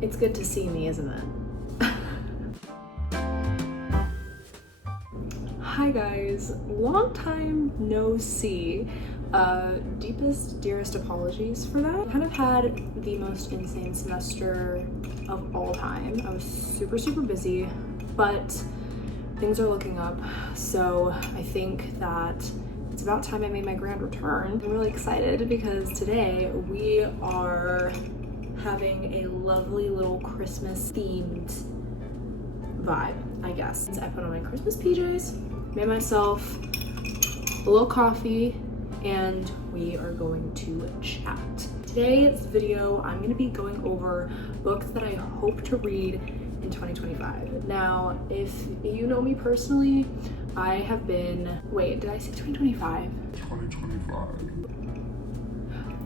It's good to see me, isn't it? Hi guys, long time no see. Deepest, dearest apologies for that. I kind of had the most insane semester of all time. I was super busy, but things are looking up. So I think that it's about time I made my grand return. I'm really excited because today we are having a lovely little Christmas themed vibe, I guess. I put on my Christmas PJs, made myself a little coffee, and we are going to chat. Today's video, I'm gonna be going over books that I hope to read in 2025. Now, if you know me personally, I have been, wait, did I say 2025? 2025.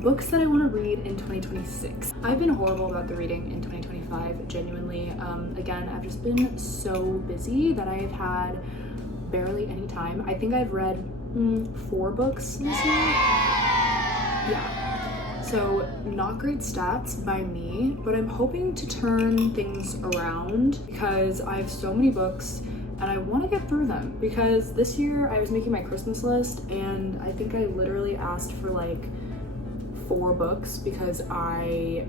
Books that I want to read in 2026. I've been horrible about the reading in 2025, genuinely. Again, I've just been so busy that I've had barely any time. I think I've read 4 books this year. Yeah. So not great stats by me, but I'm hoping to turn things around because I have so many books and I want to get through them, because this year I was making my Christmas list and I think I literally asked for like 4 books because I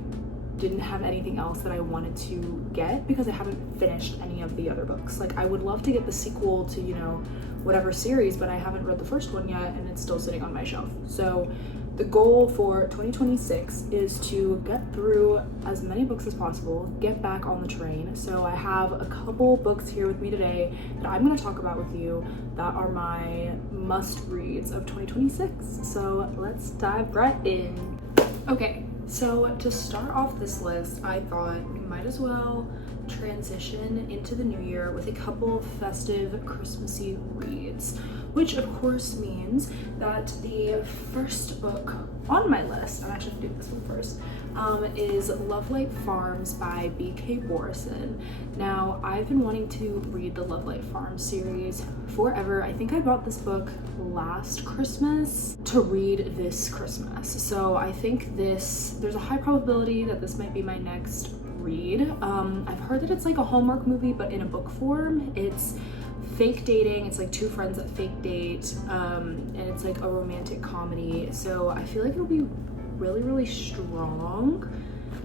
didn't have anything else that I wanted to get because I haven't finished any of the other books. Like, I would love to get the sequel to, you know, whatever series, but I haven't read the first one yet and it's still sitting on my shelf. So the goal for 2026 is to get through as many books as possible, get back on the train. So I have a couple books here with me today that I'm going to talk about with you that are my must reads of 2026. So let's dive right in. Okay, so to start off this list, I thought we might as well transition into the new year with a couple festive Christmassy reads, which of course means that the first book on my list, I'm actually doing this one first, is Love Light Farms by B.K. Borison. Now, I've been wanting to read the Love Light Farms series forever. I think I bought this book last Christmas to read this Christmas. So I think there's a high probability that this might be my next read. I've heard that it's like a Hallmark movie, but in a book form. It's fake dating. It's like 2 friends that fake date, and it's like a romantic comedy. So I feel like it'll be really strong.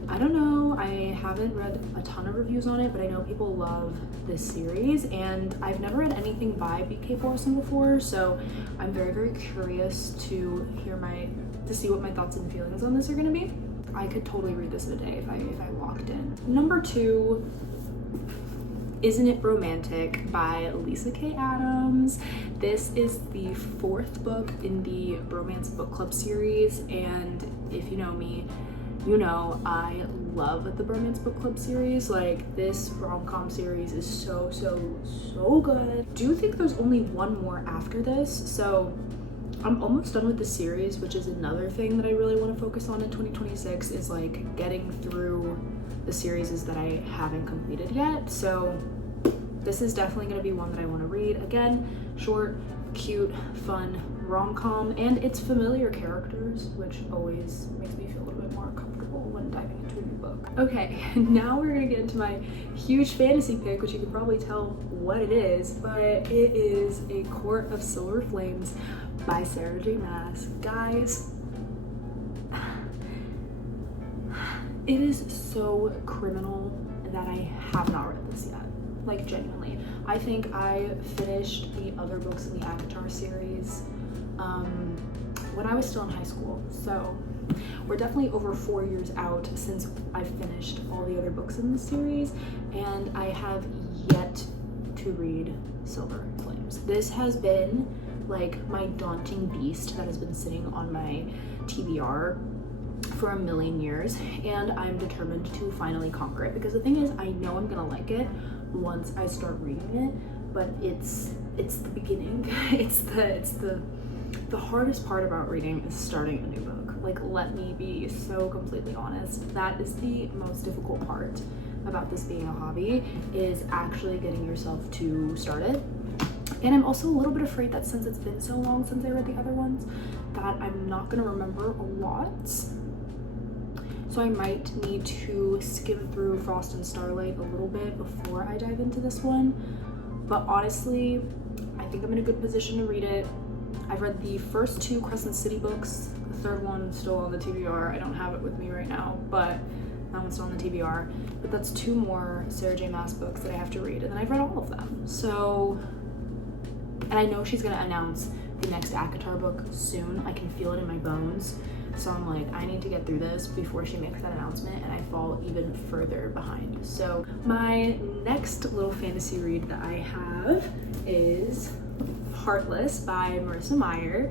I don't know, I haven't read a ton of reviews on it, but I know people love this series, and I've never read anything by B.K. Borison before, so I'm very curious to see what my thoughts and feelings on this are gonna be. I could totally read this in a day if I locked in. Number 2, Isn't It Romantic by Lisa K. Adams. This is the 4th book in the Romance Book Club series, and if you know me, you know I love the Romance Book Club series. Like, this rom-com series is so good. Do you think there's only one more after this? So I'm almost done with the series, which is another thing that I really want to focus on in 2026, is like getting through the series that I haven't completed yet. So this is definitely going to be one that I want to read. Again, short, cute, fun rom-com, and it's familiar characters, which always makes me feel a little bit more comfortable when diving into a new book. Okay, now we're going to get into my huge fantasy pick, which you can probably tell what it is, but it is A Court of Silver Flames by Sarah J. Maas. Guys, it is so criminal that I have not read this yet. Like, genuinely. I think I finished the other books in the Avatar series when I was still in high school. So we're definitely over 4 years out since I've finished all the other books in the series, and I have yet to read Silver Flames. This has been like my daunting beast that has been sitting on my TBR for a million years, and I'm determined to finally conquer it, because the thing is, I know I'm gonna like it once I start reading it, but it's the beginning. it's the hardest part about reading is starting a new book. Like, let me be so completely honest, that is the most difficult part about this being a hobby, is actually getting yourself to start it. And I'm also a little bit afraid that since it's been so long since I read the other ones, that I'm not gonna remember a lot. So so I might need to skim through Frost and Starlight a little bit before I dive into this one. But honestly, I think I'm in a good position to read it. I've read the first 2 Crescent City books. The third one's still on the TBR. I don't have it with me right now, but that one's still on the TBR. But that's 2 more Sarah J Maas books that I have to read, and then I've read all of them. So, and I know she's gonna announce the next ACOTAR book soon. I can feel it in my bones. So I'm like, I need to get through this before she makes that announcement, and I fall even further behind. So my next little fantasy read that I have is Heartless by Marissa Meyer.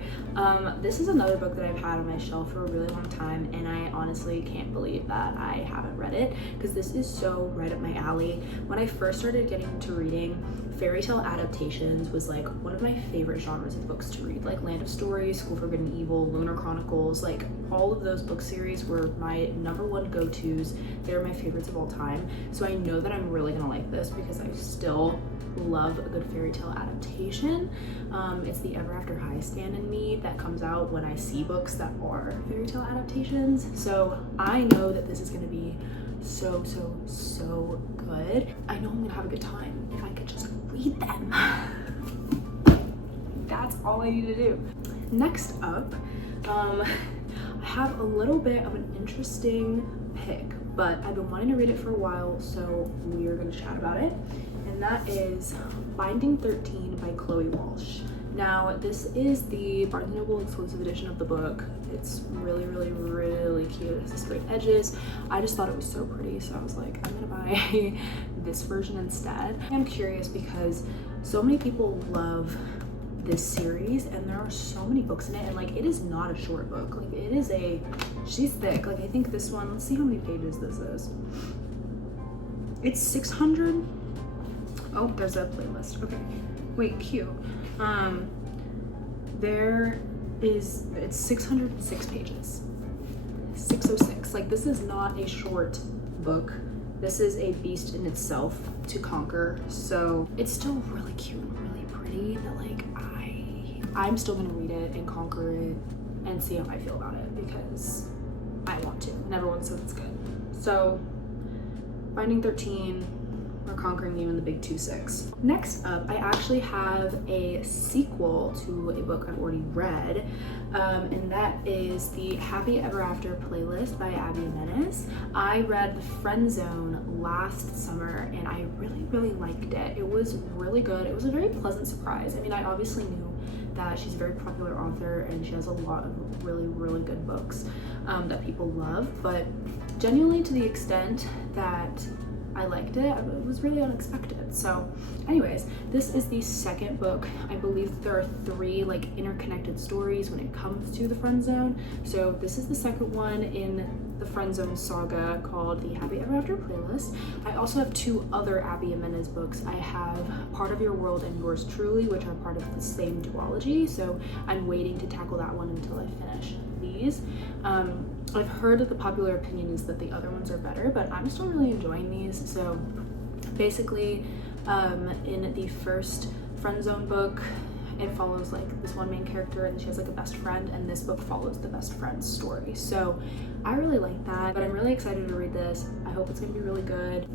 This is another book that I've had on my shelf for a really long time, and I honestly can't believe that I haven't read it, because this is so right up my alley. When I first started getting into reading, fairy tale adaptations was like one of my favorite genres of books to read, like Land of Stories, School for Good and Evil, Lunar Chronicles, like all of those book series were my #1 go-tos. They're my favorites of all time. So I know that I'm really gonna like this because I still love a good fairy tale adaptation. It's the Ever After High stand in me that comes out when I see books that are fairy tale adaptations. So I know that this is gonna be so good. I know I'm gonna have a good time if I could just read them. That's all I need to do. Next up, I have a little bit of an interesting pick, but I've been wanting to read it for a while, so we are gonna chat about it. And that is Binding 13 by Chloe Walsh. Now, this is the Barnes & Noble exclusive edition of the book. It's really cute. It has the straight edges. I just thought it was so pretty, so I was like, I'm gonna buy this version instead. I'm curious because so many people love this series, and there are so many books in it, and like, it is not a short book. Like, it is she's thick. Like, I think this one, let's see how many pages this is. It's 600. Oh, there's a playlist. Okay, wait, cute. It's 606 pages. 606. Like, this is not a short book. This is a beast in itself to conquer. So it's still really cute and really pretty, that like I'm still gonna read it and conquer it and see how I feel about it, because I want to, and everyone says it's good. So Binding 13, we're conquering even the big 2-6. Next up, I actually have a sequel to a book I've already read, and that is the Happy Ever After playlist by Abby Jimenez. I read The Friend Zone last summer, and I really liked it. It was really good. It was a very pleasant surprise. I mean, I obviously knew that she's a very popular author, and she has a lot of really good books that people love, but genuinely to the extent that I liked it, it was really unexpected. So anyways, this is the second book. I believe there are 3 like interconnected stories when it comes to the Friend Zone. So this is the second one in the Friend Zone saga, called the Happy Ever After playlist. I also have 2 other Abby Jimenez books. I have Part of Your World and Yours Truly, which are part of the same duology. So I'm waiting to tackle that one until I finish these. I've heard that the popular opinion is that the other ones are better, but I'm still really enjoying these. So basically, in the first Friend Zone book, it follows like this one main character, and she has like a best friend, and this book follows the best friend's story. So I really like that, but I'm really excited to read this. I hope it's gonna be really good.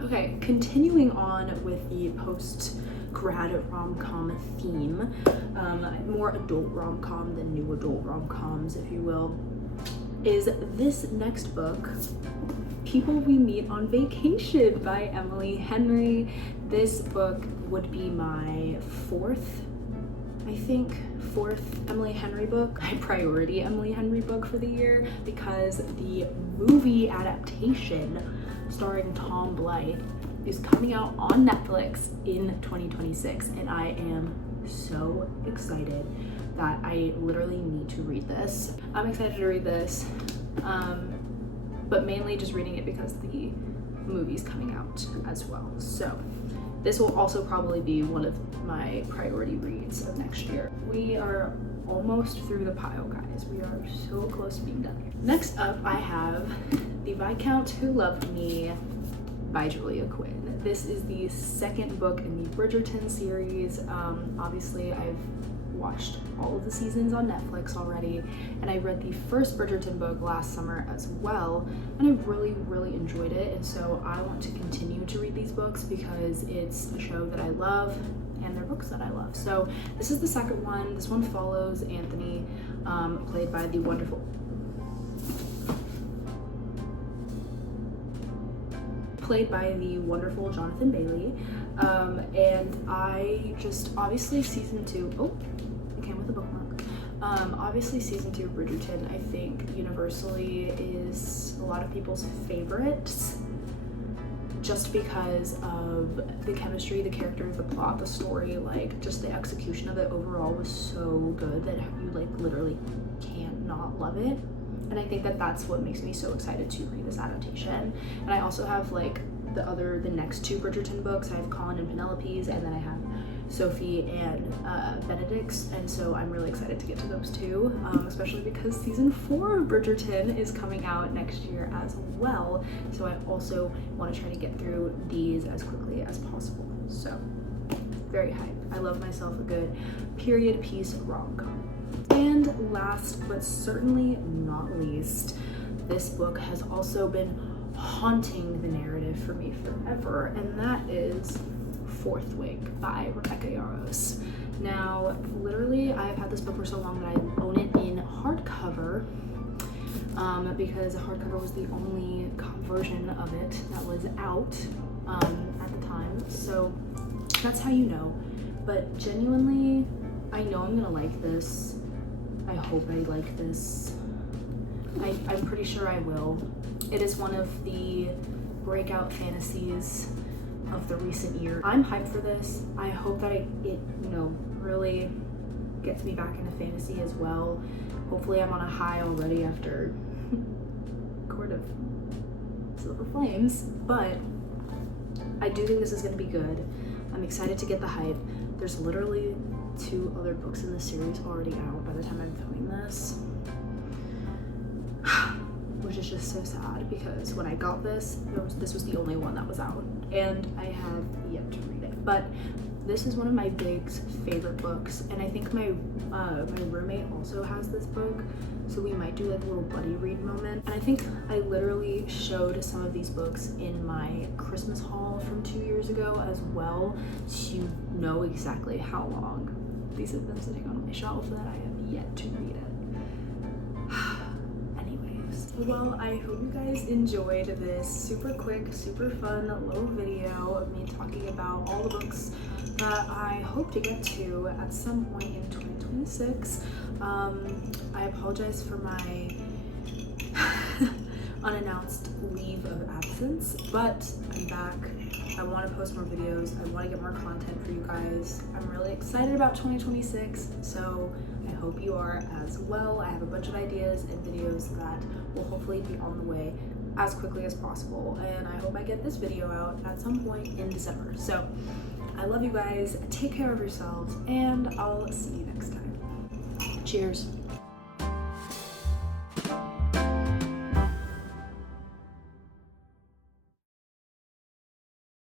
Okay, continuing on with the post-grad rom-com theme, more adult rom-com than new adult rom-coms, if you will, is this next book, People We Meet on Vacation by Emily Henry. This book would be my fourth Emily Henry book, my priority Emily Henry book for the year, because the movie adaptation starring Tom Blythe is coming out on Netflix in 2026, and I am so excited that I literally need to read this. I'm excited to read this, but mainly just reading it because the movie's coming out as well. So this will also probably be one of my priority reads of next year. We are almost through the pile, guys. We are so close to being done. Next up, I have The Viscount Who Loved Me by Julia Quinn. This is the second book in the Bridgerton series. Obviously, I've watched all of the seasons on Netflix already, and I read the first Bridgerton book last summer as well, and I really enjoyed it. And so I want to continue to read these books because it's a show that I love and they're books that I love. So this is the second one. This one follows Anthony, played by the wonderful Jonathan Bailey. And I just, obviously season 2, oh, it came with a bookmark. Obviously season 2 of Bridgerton, I think universally is a lot of people's favorites, just because of the chemistry, the characters, the plot, the story, like just the execution of it overall was so good that you like literally can't not love it. And I think that that's what makes me so excited to read this adaptation. And I also have like the next 2 Bridgerton books. I have Colin and Penelope's, and then I have Sophie and Benedict's, and so I'm really excited to get to those too, especially because season 4 of Bridgerton is coming out next year as well. So I also want to try to get through these as quickly as possible. So very hyped. I love myself a good period piece rom-com. And last but certainly not least, this book has also been haunting the narrative for me forever, and that is Fourth Wing by Rebecca Yarros. Now, literally, I've had this book for so long that I own it in hardcover, because hardcover was the only version of it that was out at the time. So that's how you know. But genuinely, I know I'm gonna like this. I hope I like this. I'm pretty sure I will. It is one of the breakout fantasies of the recent year. I'm hyped for this. I hope that it really gets me back into fantasy as well. Hopefully I'm on a high already after Court of Silver Flames, but I do think this is going to be good. I'm excited to get the hype. There's literally 2 other books in the series already out by the time I'm filming this, which is just so sad because when I got this, this was the only one that was out, and I have yet to read it. But this is one of my big favorite books, and I think my roommate also has this book, so we might do like a little buddy read moment. And I think I literally showed some of these books in my Christmas haul from 2 years ago as well, to know exactly how long these have been sitting on my shelf that I have yet to read it. Well, I hope you guys enjoyed this super quick, super fun little video of me talking about all the books that I hope to get to at some point in 2026. I apologize for my unannounced leave of absence, but I'm back. I want to post more videos. I want to get more content for you guys. I'm really excited about 2026, so I hope you are as well. I have a bunch of ideas and videos that will hopefully be on the way as quickly as possible, and I hope I get this video out at some point in December. So I love you guys, take care of yourselves, and I'll see you next time. Cheers.